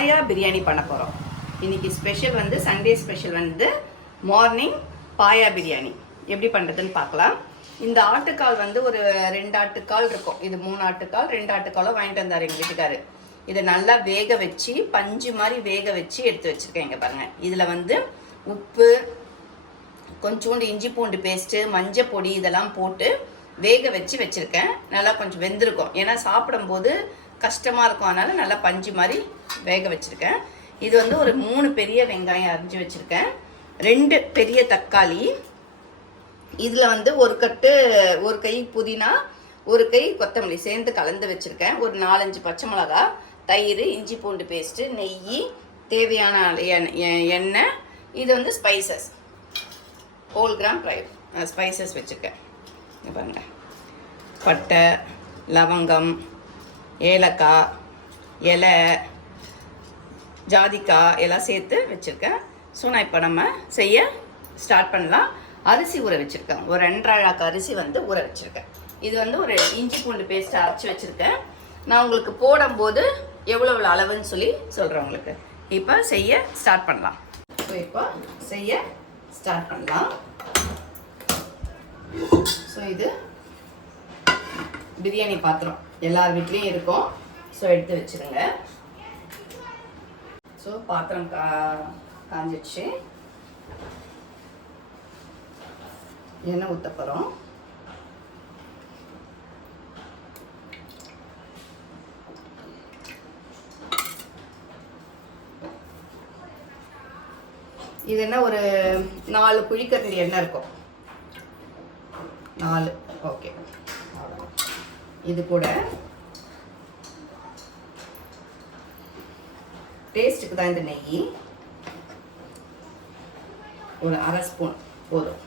பாயா பிரியாணி பண்ண போகிறோம். இன்றைக்கி ஸ்பெஷல் வந்து சண்டே ஸ்பெஷல் வந்து மார்னிங் பாயா பிரியாணி எப்படி பண்ணுறதுன்னு பார்க்கலாம். இந்த ஆட்டுக்கால் வந்து ஒரு 2 ஆட்டுக்கால் இருக்கும். இது 3 ஆட்டுக்கால் 2 ஆட்டுக்காலும் வாங்கிட்டு வந்தார் எங்கள் வீட்டுக்காரு. இதை நல்லா வேக வச்சு பஞ்சு மாதிரி வேக வச்சு எடுத்து வச்சுருக்கேன். இங்கே பாருங்கள், இதில் வந்து உப்பு, கொஞ்சோண்டு இஞ்சி பூண்டு பேஸ்ட்டு, மஞ்சள் பொடி இதெல்லாம் போட்டு வேக வச்சு வச்சுருக்கேன். நல்லா கொஞ்சம் வெந்திருக்கும், ஏன்னா சாப்பிடும்போது கஷ்டமாக இருக்கும். அதனால் நல்லா பஞ்சு மாதிரி வேக வச்சுருக்கேன். இது வந்து ஒரு 3 பெரிய வெங்காயம் அரிஞ்சு வச்சுருக்கேன், 2 பெரிய தக்காளி, இதில் வந்து ஒரு கை புதினா, ஒரு கை கொத்தமல்லி சேர்ந்து கலந்து வச்சுருக்கேன், ஒரு 4-5 பச்சை மிளகா, தயிர், இஞ்சி பூண்டு பேஸ்ட்டு, நெய், தேவையான எண்ணெய். இது வந்து ஸ்பைசஸ், ஹோல் கிராம் ஸ்பைசஸ் வச்சுருக்கேன். பாருங்கள், பட்டை, லவங்கம், ஏலக்காய், இலை, ஜாதிக்காய் எல்லாம் சேர்த்து வச்சுருக்கேன். ஸோ நான் இப்போ நம்ம செய்ய ஸ்டார்ட் பண்ணலாம். அரிசி ஊற வச்சுருக்கேன், ஒரு 2.5 ஆக்கு அரிசி வந்து ஊற வச்சுருக்கேன். இது வந்து ஒரு இஞ்சி பூண்டு பேஸ்ட்டை அரைச்சி வச்சுருக்கேன். நான் உங்களுக்கு போடும்போது எவ்வளோ அளவுன்னு சொல்லி சொல்கிறேன் உங்களுக்கு. இப்போ செய்ய ஸ்டார்ட் பண்ணலாம். ஸோ இப்போ செய்ய ஸ்டார்ட் பண்ணலாம். ஸோ இது பிரியாணி பாத்திரம் எல்லார் வீட்லேயும் இருக்கும். ஸோ எடுத்து வச்சுருங்க. ஸோ பாத்திரம் காஞ்சிடுச்சு. எண்ணெய் ஊற்ற போகிறோம். இது என்ன ஒரு 4 குழிக்கரண்டி எண்ணெய் இருக்கும். 4. ஓகே. இது கூட டேஸ்ட்டுக்கு தான் இந்த நெய் ஒரு 1/2 ஸ்பூன் போதும்.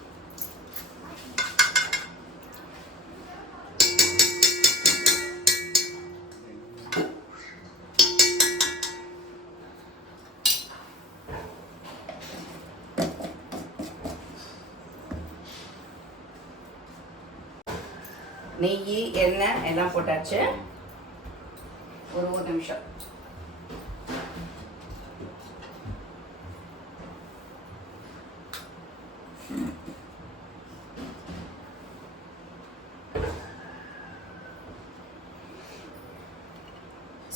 நெய், எண்ணெய் எல்லாம் போட்டாச்சு. ஒரு நிமிஷம்.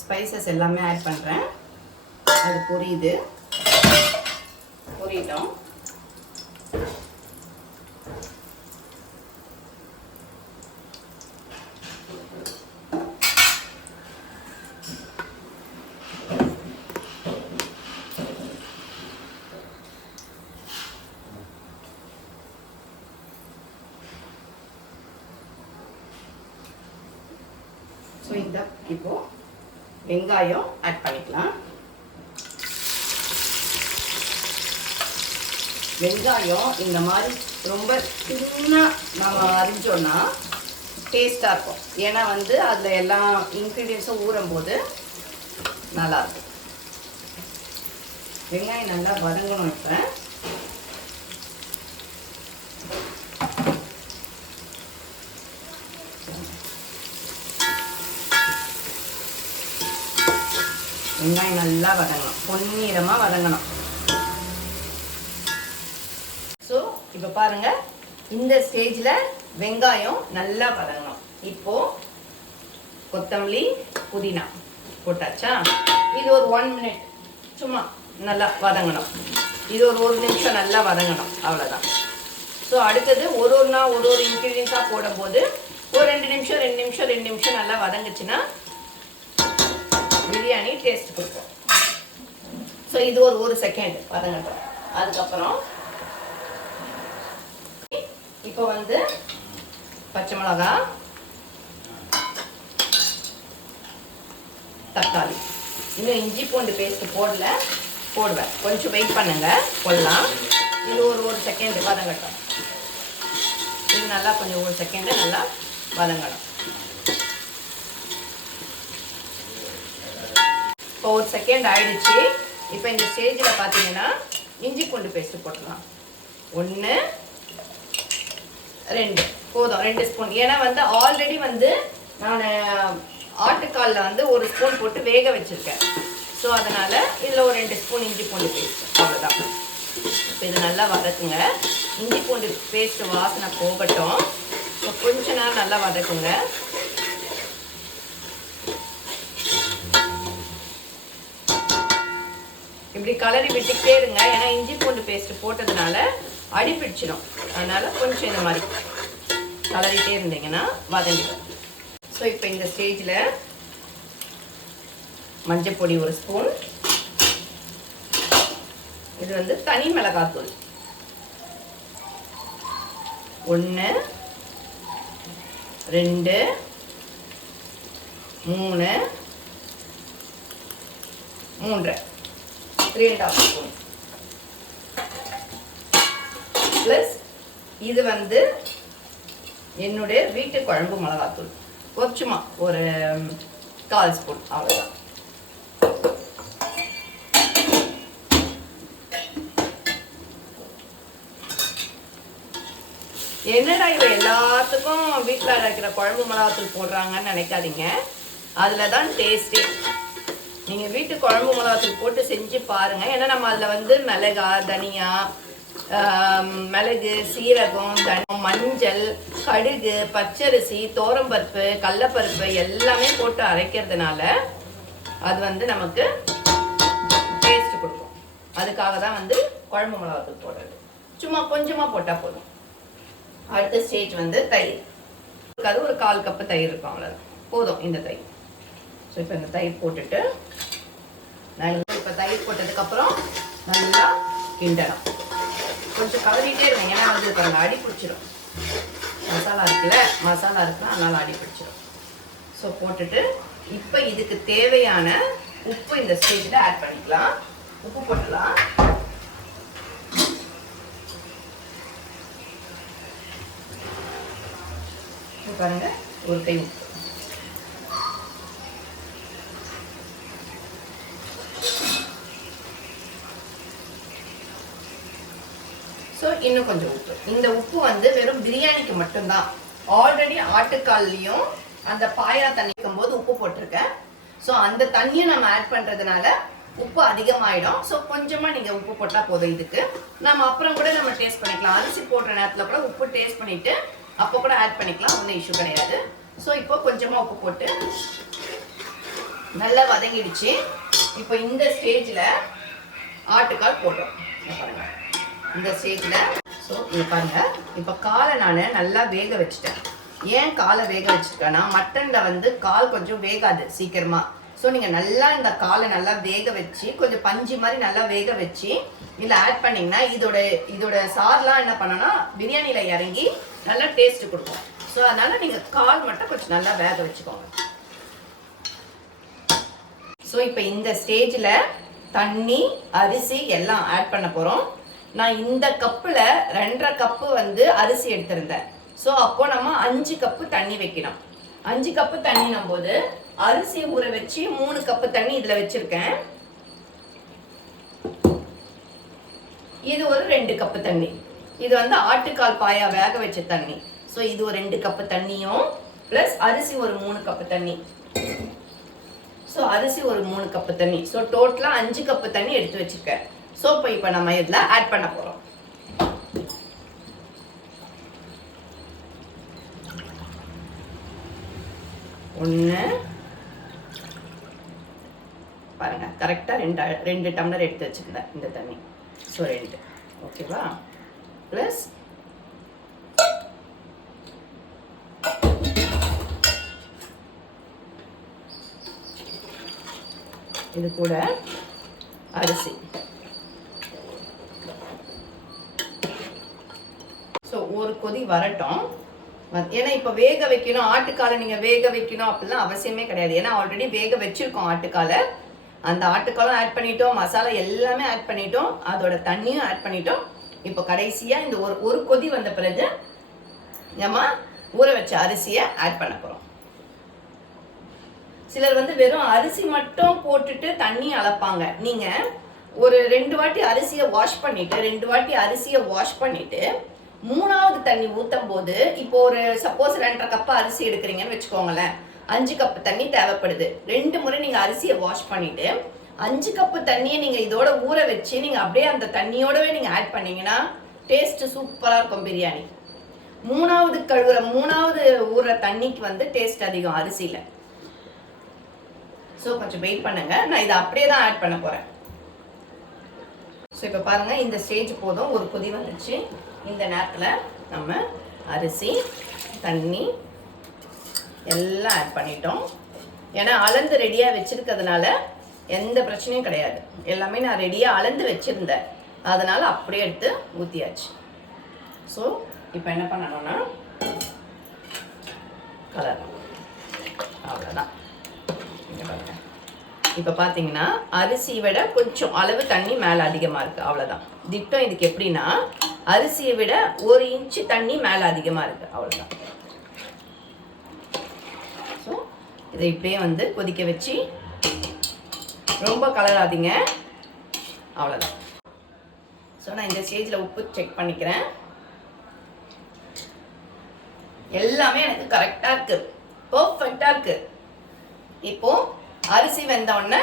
ஸ்பைசஸ் எல்லாமே ஆட் பண்ணுறேன். அது புரியுதும். ஸோ இந்த இப்போ வெங்காயம் ஆட் பண்ணிக்கலாம். வெங்காயம் இந்த மாதிரி ரொம்ப சின்னதாக நம்ம அரிஞ்சோன்னா டேஸ்ட்டாக இருக்கும். ஏன்னா வந்து அதில் எல்லா இன்க்ரீடியன்ஸும் ஊறும்போது நல்லாயிருக்கும். வெங்காயம் நல்லா வதங்கணும். இப்போ வெங்காயம் நல்லா வதங்கணும், பொன்னிறமாக வதங்கணும். ஸோ இப்போ பாருங்கள், இந்த ஸ்டேஜில் வெங்காயம் நல்லா வதங்கணும். இப்போது கொத்தமல்லி, புதினா போட்டாச்சா. இது ஒரு 1 மினிட் சும்மா நல்லா வதங்கணும். இது ஒரு நிமிஷம் நல்லா வதங்கணும், அவ்வளோதான். ஸோ அடுத்தது ஒரு இன்க்ரீடியன்ஸாக போடும்போது ஒரு 2 நிமிஷம் நல்லா வதங்குச்சுன்னா பிரியாணி டேஸ்ட் கொடுக்கும். ஸோ இது ஒரு செகண்ட் வதங்கட்டும். அதுக்கப்புறம் இப்போ வந்து பச்சை மிளகா, தக்காளி, இன்னும் இஞ்சி பூண்டு பேஸ்ட்டு போடுவேன். கொஞ்சம் வெயிட் பண்ணுங்க, போடலாம். இது ஒரு செகண்ட் வதங்கட்டும். இது நல்லா கொஞ்சம் ஒரு செகண்டு நல்லா வதங்கணும். இப்போ ஒரு செகண்ட் ஆயிடுச்சு. இப்போ இந்த ஸ்டேஜில் பார்த்தீங்கன்னா இஞ்சி பூண்டு பேஸ்ட்டு போட்டுக்கலாம். 1 2 போதும், 2 ஸ்பூன். ஏன்னா வந்து ஆல்ரெடி வந்து நான் ஆட்டுக்காலில் வந்து 1 ஸ்பூன் போட்டு வேக வச்சுருக்கேன். ஸோ அதனால் இதில் ஒரு 2 ஸ்பூன் இஞ்சி பூண்டு பேஸ்ட், அவ்வளோதான். இப்போ இது நல்லா வதக்குங்க. இஞ்சி பூண்டு பேஸ்ட்டு வாசனை போகட்டும். ஸோ கொஞ்ச நேரம் நல்லா வதக்குங்க. இப்படி கலரி விட்டுக்கிட்டே இருங்க. ஏன்னா இஞ்சி பூண்டு பேஸ்ட்டு போட்டதுனால அடி பிடிச்சிடும். அதனால் கொஞ்சம் இந்த மாதிரி கலரிட்டே இருந்தீங்கன்னா வதங்கிடும். ஸோ இப்போ இந்த ஸ்டேஜில் மஞ்சள் பொடி 1 ஸ்பூன், இது வந்து தனி மிளகாத்தூள் 1 2 3 3.5 ஸ்பூன் ப்ளஸ் இது வந்து என்னுடைய வீட்டு குழம்பு மிளகாத்தூள் கொஞ்சமா ஒரு 1/4 ஸ்பூன், அவ்வளோதான். என்னடா இவ எல்லாத்துக்கும் வீட்டில் இருக்கிற குழம்பு மிளகாத்தூள் போடுறாங்கன்னு நினைக்காதீங்க. அதில் தான் டேஸ்ட்டே. நீங்கள் வீட்டு குழம்பு மிளகாத்தூள் போட்டு செஞ்சு பாருங்கள். ஏன்னா நம்ம அதில் வந்து மிளகா, தனியா, மிளகு, சீரகம், மஞ்சள், கடுகு, பச்சரிசி, தோரம்பருப்பு, கடலப்பருப்பு எல்லாமே போட்டு அரைக்கிறதுனால அது வந்து நமக்கு டேஸ்ட் கொடுக்கும். அதுக்காக தான் வந்து குழம்பு மிளகாத்தூள் போடுறது. சும்மா கொஞ்சமாக போட்டால் போதும். அடுத்த ஸ்டேஜ் வந்து தயிர். அது ஒரு 1/4 கப்பு தயிர் இருக்கும், அவ்வளோதான் போதும் இந்த தயிர். ஸோ இப்போ இந்த தயிர் போட்டுட்டு இப்போ தயிர் போட்டதுக்கப்புறம் நல்லா கிண்டலாம். கொஞ்சம் கலரிட்டே இருங்க. ஏன்னா வந்து பாருங்க அடி பிடிச்சிடும். மசாலா இருக்குல்ல, மசாலா இருக்குன்னா அதனால் அடி பிடிச்சிடும். ஸோ போட்டுட்டு இப்போ இதுக்கு தேவையான உப்பு இந்த ஸ்டேஜில் ஆட் பண்ணிக்கலாம். உப்பு போட்டுலாம். பாருங்க ஒரு கை உப்பு. ஸோ இன்னும் கொஞ்சம் உப்பு. இந்த உப்பு வந்து வெறும் பிரியாணிக்கு மட்டும்தான். ஆல்ரெடி ஆட்டுக்கால்லையும் அந்த பாயா தண்ணிக்கும் போது உப்பு போட்டிருக்கேன். ஸோ அந்த தண்ணியை நம்ம ஆட் பண்ணுறதுனால உப்பு அதிகமாகிடும். ஸோ கொஞ்சமாக நீங்கள் உப்பு போட்டால் போதும். இதுக்கு நம்ம அப்புறம் கூட நம்ம டேஸ்ட் பண்ணிக்கலாம். அரிசி போடுற நேரத்தில் கூட உப்பு டேஸ்ட் பண்ணிவிட்டு அப்போ கூட ஆட் பண்ணிக்கலாம், ஒன்றும் இஷ்யூ கிடையாது. ஸோ இப்போ கொஞ்சமாக உப்பு போட்டு நல்லா வதங்கிடுச்சு. இப்போ இந்த ஸ்டேஜில் ஆட்டுக்கால் போட்டோம் பாருங்க. இந்த ஸ்டேஜில் ஸோ இங்கே பாருங்கள். இப்போ காலை நான் நல்லா வேக வச்சுட்டேன். ஏன் காலை வேக வச்சுருக்கேன்னா மட்டனில் வந்து கால் கொஞ்சம் வேகாது சீக்கிரமாக. ஸோ நீங்கள் நல்லா இந்த காலை நல்லா வேக வச்சு கொஞ்சம் பஞ்சு மாதிரி நல்லா வேக வச்சு இதில் ஆட் பண்ணிங்கன்னா இதோட சார்லாம் என்ன பண்ணோன்னா பிரியாணியில் இறங்கி நல்லா டேஸ்ட்டு கொடுக்கும். ஸோ அதனால் நீங்கள் கால் மட்டும் கொஞ்சம் நல்லா வேக வச்சுக்கோங்க. ஸோ இப்போ இந்த ஸ்டேஜில் தண்ணி, அரிசி எல்லாம் ஆட் பண்ண போகிறோம். நான் இந்த கப்பில் 2.5 கப்பு வந்து அரிசி எடுத்திருந்தேன். ஸோ அப்போ நம்ம 5 கப்பு தண்ணி வைக்கணும். 5 கப்பு தண்ணினும் போது அரிசி ஊற வச்சு 3 கப்பு தண்ணி இதில் வச்சுருக்கேன். இது ஒரு 2 கப்பு தண்ணி. இது வந்து ஆட்டுக்கால் பாயா வேக வச்ச தண்ணி. ஸோ இது ஒரு 2 கப்பு தண்ணியும் ப்ளஸ் அரிசி ஒரு 3 கப்பு தண்ணி. ஸோ அரிசி ஒரு 3 கப்பு தண்ணி. ஸோ டோட்டலாக 5 கப்பு தண்ணி எடுத்து வச்சுருக்கேன். ஸோ இப்போ நம்ம இதில் ஆட் பண்ண போகிறோம். ஒன்று பாருங்க, கரெக்டாக 2 டம்ளர் எடுத்து வச்சுருந்தேன் இந்த தண்ணி. ஸோ 2 ஓகேவா. ப்ளஸ் இது கூட அரிசி. ஸோ ஒரு கொதி வரட்டும். ஏன்னா இப்போ வேக வைக்கணும் ஆட்டுக்காலை, நீங்கள் வேக வைக்கணும் அப்படிலாம் அவசியமே கிடையாது. ஏன்னா ஆல்ரெடி வேக வச்சுருக்கோம் ஆட்டுக்காலை. அந்த ஆட்டுக்காலும் ஆட் பண்ணிட்டோம், மசாலா எல்லாமே ஆட் பண்ணிட்டோம், அதோட தண்ணியும் ஆட் பண்ணிட்டோம். இப்போ கடைசியாக இந்த ஒரு கொதி வந்த பிறகு நம்ம ஊற வச்ச அரிசியை ஆட் பண்ண போகிறோம். சிலர் வந்து வெறும் அரிசி மட்டும் போட்டுட்டு தண்ணி அளப்பாங்க. நீங்கள் ஒரு 2 வாட்டி அரிசியை வாஷ் பண்ணிவிட்டு 2 வாட்டி அரிசியை வாஷ் பண்ணிவிட்டு 3வது தண்ணி ஊற்றும் போது, இப்போ ஒரு சப்போஸ் 2.5 கப்பு அரிசி எடுக்கிறீங்கன்னு வச்சுக்கோங்களேன், 5 கப்பு தண்ணி தேவைப்படுது. 2 முறை நீங்கள் அரிசியை வாஷ் பண்ணிவிட்டு 5 கப்பு தண்ணியை நீங்கள் இதோட ஊற வச்சு நீங்கள் அப்படியே அந்த தண்ணியோடவே நீங்கள் ஆட் பண்ணீங்கன்னா டேஸ்ட்டு சூப்பராக இருக்கும் பிரியாணி. மூணாவது ஊற தண்ணிக்கு வந்து டேஸ்ட் அதிகம் அரிசியில். ஸோ கொஞ்சம் வெயிட் பண்ணுங்க, நான் இதை அப்படியே தான் ஆட் பண்ண போகிறேன். ஸோ இப்போ பாருங்கள், இந்த ஸ்டேஜ் போதும், ஒரு கொதி வந்துச்சு. இந்த நேரத்தில் நம்ம அரிசி தண்ணி எல்லாம் ஆட் பண்ணிட்டோம். ஏன்னா அளந்து ரெடியாக வச்சுருக்கிறதுனால எந்த பிரச்சனையும் கிடையாது. எல்லாமே நான் ரெடியாக அளந்து வச்சுருந்தேன், அதனால் அப்படியே எடுத்து ஊற்றியாச்சு. ஸோ இப்போ என்ன பண்ணணும்னா கலர் அவ்வளோதான். இப்போ பார்த்தீங்கன்னா அரிசியை விட கொஞ்சம் அளவு தண்ணி மேலே அதிகமாக இருக்குது, அவ்வளோதான். திட்டம் இதுக்கு எப்படின்னா அரிசியை விட 1 இன்ச்சு தண்ணி மேலே அதிகமாக இருக்குது, அவ்வளோதான். ஸோ இதை இப்படியே வந்து கொதிக்க வச்சு ரொம்ப கலராதிங்க, அவ்வளோதான். ஸோ நான் இந்த ஸ்டேஜில் உப்பு செக் பண்ணிக்கிறேன். எல்லாமே எனக்கு கரெக்டாக இருக்குது, பர்ஃபெக்டாக இருக்குது. இப்போ அரிசி வெந்த உடனே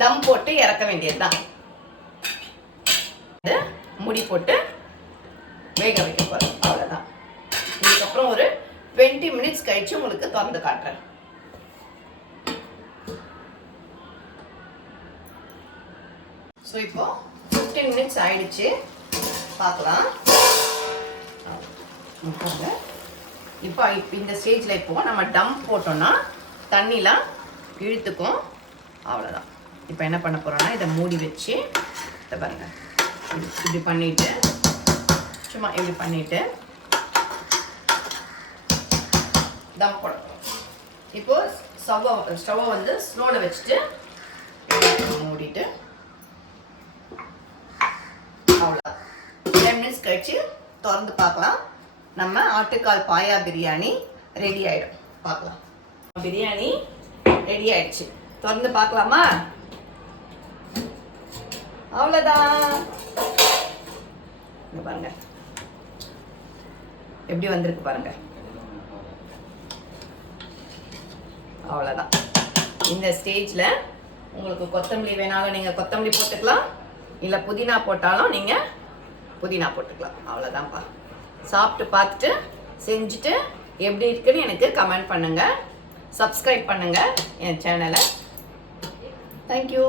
தம் போட்டு இறக்க வேண்டியது தான். முடி போட்டு வேக வைக்க போகிறேன், அவ்வளோதான். இதுக்கப்புறம் ஒரு 20 மினிட்ஸ் கழிச்சு உங்களுக்கு திறந்து காட்டுறேன். ஸோ இப்போ 15 மினிட்ஸ் ஆயிடுச்சு, பார்க்கலாம். இப்போ இந்த ஸ்டேஜில் இப்போ நம்ம டம் போட்டோம்னா தண்ணிலாம் இழுத்துக்கும், அவ்வளோதான். இப்போ என்ன பண்ண போகிறோன்னா இதை மூடி வச்சு இதை பாருங்க, இப்படி பண்ணிவிட்டு சும்மா இப்படி பண்ணிவிட்டு தம் போட போகிறோம். இப்போது ஸ்டவ்வை வந்து ஸ்லோவில் வச்சுட்டு மூடிட்டு அவ்வளோதான். 10 மினிட்ஸ் கழிச்சு திறந்து பார்க்கலாம். நம்ம ஆட்டுக்கால் பாயா பிரியாணி ரெடி ஆகிடும், பார்க்கலாம். பிரியாணி ரெடி ஆயிடுச்சு, திறந்து பார்க்கலாமா? அவ்வளோதான். பாருங்க எப்படி வந்திருக்கு பாருங்க, அவ்வளோதான். இந்த ஸ்டேஜில் உங்களுக்கு கொத்தமல்லி வேணாலும் நீங்கள் கொத்தமல்லி போட்டுக்கலாம், இல்லை புதினா போட்டாலும் நீங்கள் புதினா போட்டுக்கலாம், அவ்வளோதான்ப்பா. சாப்பிட்டு பார்த்துட்டு செஞ்சுட்டு எப்படி இருக்குன்னு எனக்கு கமெண்ட் பண்ணுங்கள். சப்ஸ்கிரைப் பண்ணுங்கள் என் சேனலை. தேங்க்யூ.